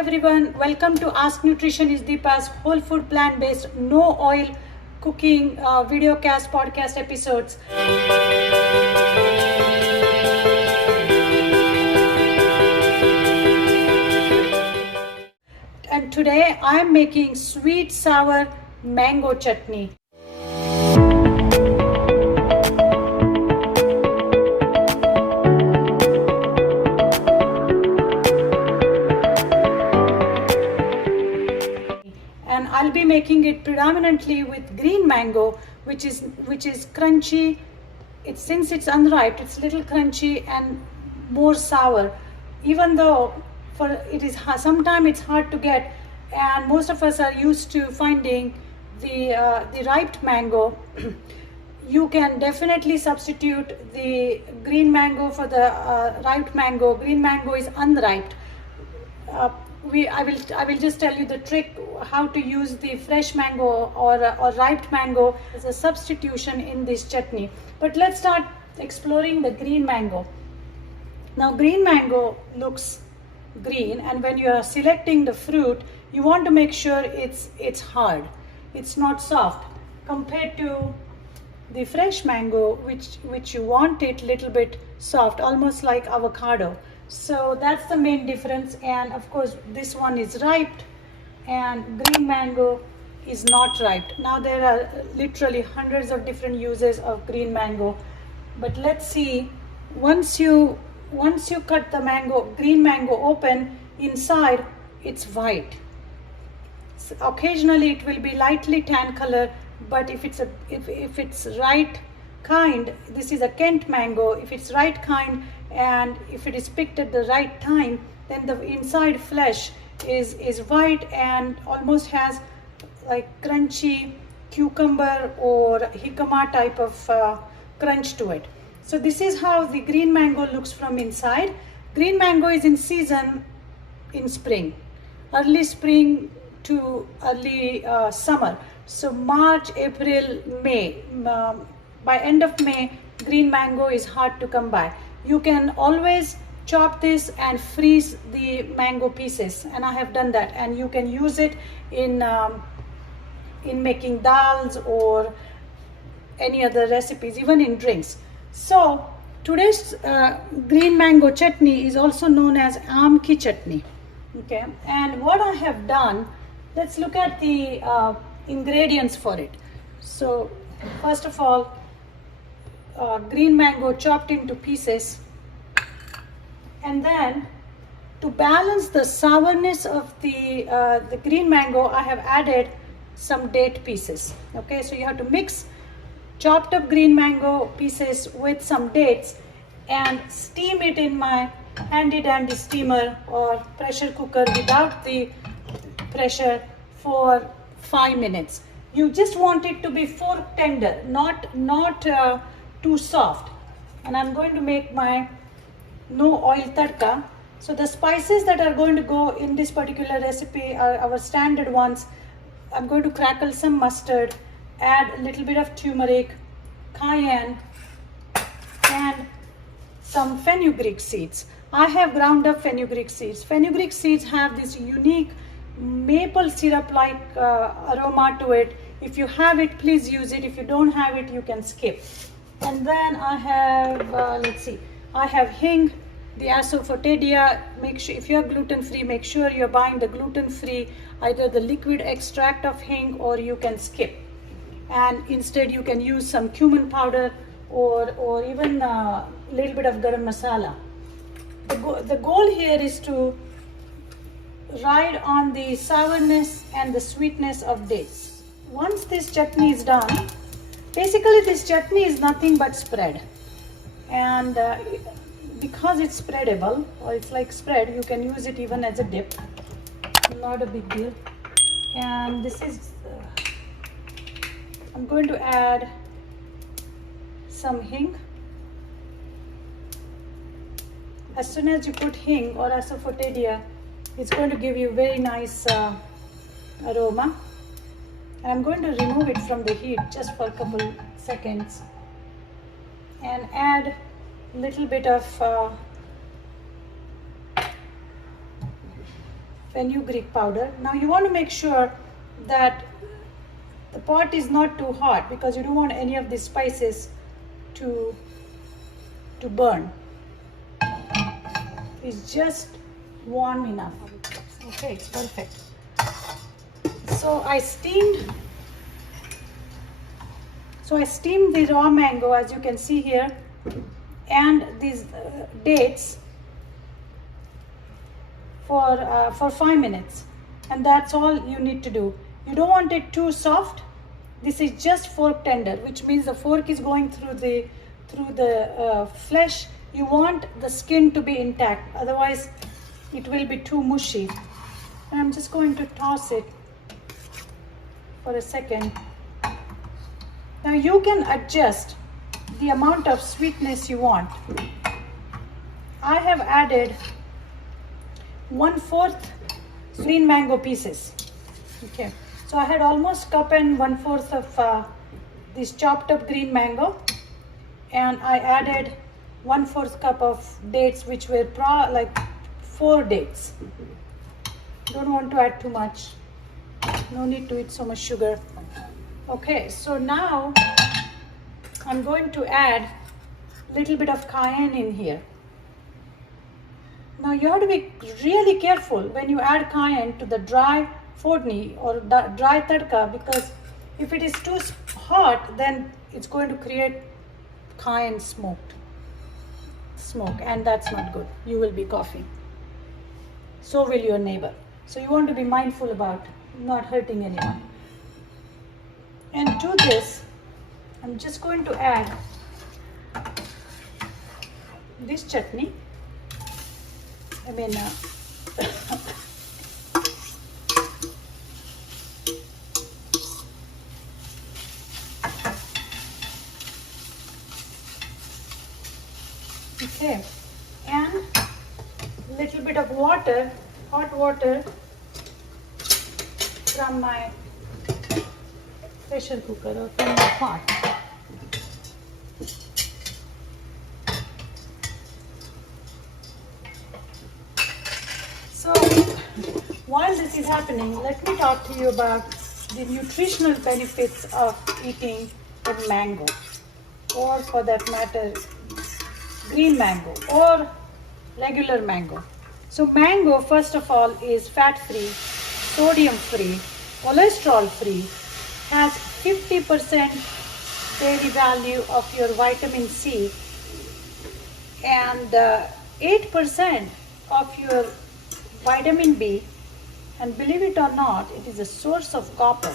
everyone, welcome to Ask Nutritionist Deepa's whole food plant-based no oil cooking videocast podcast episodes. And today I am making sweet sour mango chutney. And I'll be making it predominantly with green mango, which is crunchy. Since it's unripe, it's a little crunchy and more sour. Even though sometimes it's hard to get, and most of us are used to finding the ripe mango. You can definitely substitute the green mango for the ripe mango. Green mango is unripe. I will just tell you the trick how to use the fresh mango or ripe mango as a substitution in this chutney. But let's start exploring the green mango. Now green mango looks green, and when you are selecting the fruit, you want to make sure it's hard, it's not soft, compared to the fresh mango, which you want it little bit soft, almost like avocado. So that's the main difference. And of course this one is ripe and green mango is not ripe. Now there are literally hundreds of different uses of green mango, but let's see. Once you cut the green mango open, inside it's white. So occasionally it will be lightly tan color, but if it's right kind, this is a Kent mango, if it's right kind and if it is picked at the right time, then the inside flesh is white and almost has like crunchy cucumber or jicama type of crunch to it. So this is how the green mango looks from inside. Green mango is in season in spring, early spring to early summer. So March, April, May. By end of May, green mango is hard to come by. You can always chop this and freeze the mango pieces, and I have done that, and you can use it in making dals or any other recipes, even in drinks. So today's green mango chutney is also known as Mango Chutney. Okay, and what I have done, let's look at the ingredients for it. So first of all, green mango chopped into pieces, and then to balance the sourness of the green mango, I have added some date pieces. Okay, so you have to mix chopped up green mango pieces with some dates and steam it in my handy dandy steamer or pressure cooker without the pressure for 5 minutes. You just want it to be fork tender, not too soft. And I'm going to make my no oil tadka. So the spices that are going to go in this particular recipe are our standard ones. I'm going to crackle some mustard, add a little bit of turmeric, cayenne, and some fenugreek seeds. I have ground up fenugreek seeds. Fenugreek seeds have this unique maple syrup like aroma to it. If you have it, please use it. If you don't have it, you can skip. And then I have I have hing, the asafoetida. Make sure if you are gluten free, make sure you're buying the gluten free, either the liquid extract of hing, or you can skip, and instead you can use some cumin powder or even a little bit of garam masala. The goal here is to ride on the sourness and the sweetness of dates. Once this chutney is done, basically this chutney is nothing but spread, and because it's spreadable, or it's like spread, you can use it even as a dip, not a big deal. And this is I'm going to add some hing. As soon as you put hing or asafoetida, it's going to give you very nice aroma. And I'm going to remove it from the heat just for a couple seconds and add a little bit of fenugreek powder. Now you want to make sure that the pot is not too hot because you don't want any of these spices to burn. It's just warm enough. Okay, it's perfect. So I steamed the raw mango, as you can see here, and these dates for 5 minutes, and that's all you need to do. You don't want it too soft. This is just fork tender, which means the fork is going through the flesh. You want the skin to be intact, otherwise it will be too mushy. And I'm just going to toss it for a second. Now you can adjust the amount of sweetness you want. I have added 1/4 green mango pieces. Okay, so I had almost cup and 1/4 of this chopped up green mango, and I added 1/4 cup of dates, which were like 4 dates. Don't want to add too much. No need to eat so much sugar. Okay, so now I'm going to add a little bit of cayenne in here. Now you have to be really careful when you add cayenne to the dry fodni or the dry tadka, because if it is too hot, then it's going to create cayenne smoke, and that's not good. You will be coughing. So will your neighbor. So you want to be mindful about not hurting anyone. And to this, I'm just going to add this chutney. Okay, and a little bit of water, hot water from my pressure cooker or from the pot. So while this is happening, let me talk to you about the nutritional benefits of eating a mango, or for that matter, green mango or regular mango. So mango, first of all, is fat-free, sodium-free, cholesterol-free, has 50% daily value of your vitamin C, and 8% of your vitamin B, and believe it or not, it is a source of copper.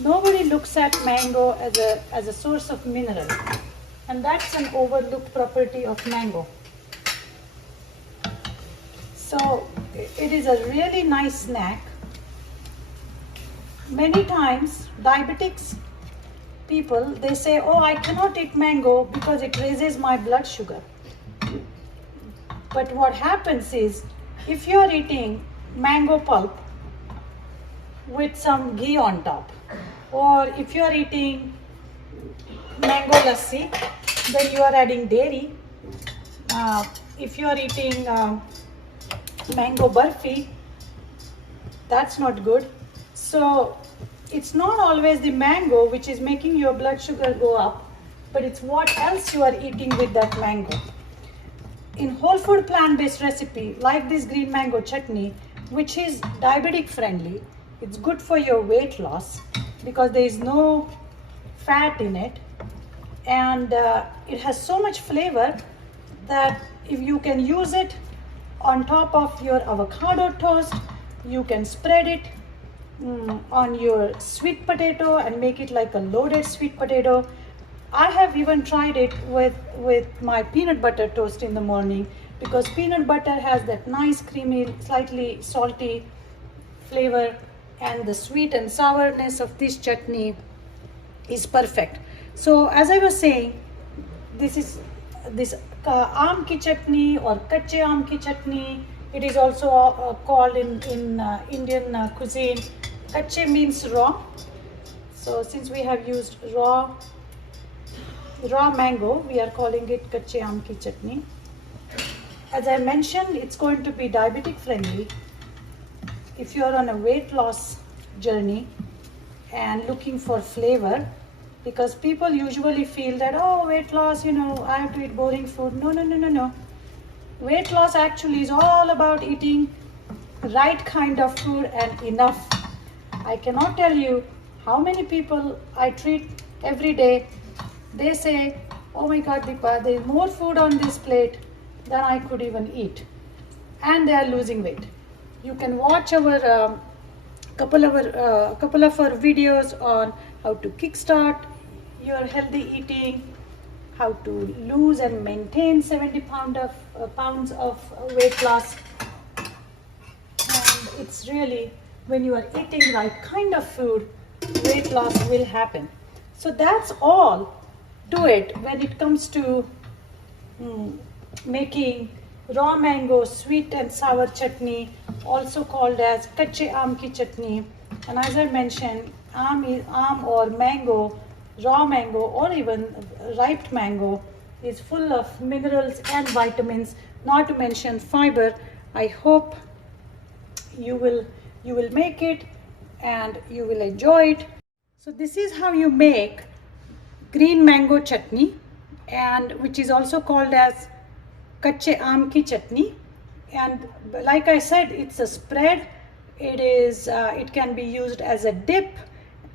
Nobody looks at mango as a source of mineral, and that's an overlooked property of mango. So it is a really nice snack. Many times diabetics people, they say, oh, I cannot eat mango because it raises my blood sugar. But what happens is, if you are eating mango pulp with some ghee on top, or if you are eating mango lassi, then you are adding dairy. If you are eating mango barfi, that's not good. So it's not always the mango which is making your blood sugar go up, but it's what else you are eating with that mango. In whole food plant-based recipe like this green mango chutney, which is diabetic friendly, it's good for your weight loss because there is no fat in it, and it has so much flavor that if you can use it on top of your avocado toast, you can spread it on your sweet potato and make it like a loaded sweet potato. I have even tried it with my peanut butter toast in the morning, because peanut butter has that nice creamy, slightly salty flavor, and the sweet and sourness of this chutney is perfect. So as I was saying, this aam ki chutney or kache aam ki chutney. It is also called in Indian cuisine, kache means raw. So since we have used raw mango, we are calling it kache aam ki chutney. As I mentioned, it's going to be diabetic friendly, if you're on a weight loss journey and looking for flavor, because people usually feel that, oh, weight loss, you know, I have to eat boring food. No, no, no, no, no. Weight loss actually is all about eating right kind of food and enough. I cannot tell you how many people I treat every day. They say, oh my God, Deepa, there is more food on this plate than I could even eat. And they are losing weight. You can watch our couple of our videos on how to kickstart your healthy eating, how to lose and maintain 70 pounds of weight loss. And it's really, when you are eating right kind of food, weight loss will happen. So that's all to it when it comes to making raw mango sweet and sour chutney, also called as kache aam ki chutney. And as I mentioned, aam or mango, raw mango or even ripe mango is full of minerals and vitamins, not to mention fiber. I hope you will make it and you will enjoy it. So this is how you make green mango chutney, and which is also called as kache aam ki chutney. And like I said, it's a spread. It can be used as a dip,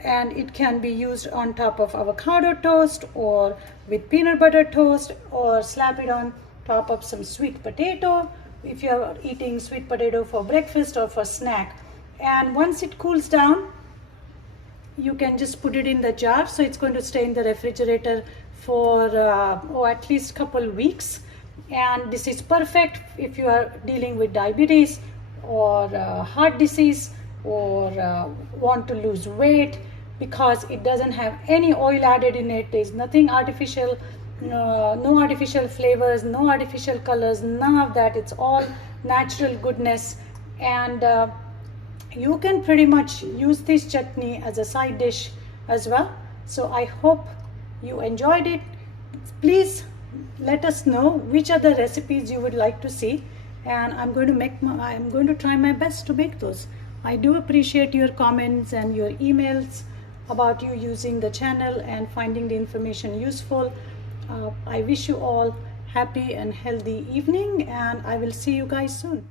and it can be used on top of avocado toast or with peanut butter toast, or slap it on top of some sweet potato if you're eating sweet potato for breakfast or for snack. And once it cools down, you can just put it in the jar. So it's going to stay in the refrigerator for at least couple weeks. And this is perfect if you are dealing with diabetes or heart disease or want to lose weight, because it doesn't have any oil added in it. There's nothing artificial, no artificial flavors, no artificial colors, none of that. It's all natural goodness. And you can pretty much use this chutney as a side dish as well. So I hope you enjoyed it. Please let us know which other recipes you would like to see, and I'm going to try my best to make those. I do appreciate your comments and your emails about you using the channel and finding the information useful. I wish you all happy and healthy evening, and I will see you guys soon.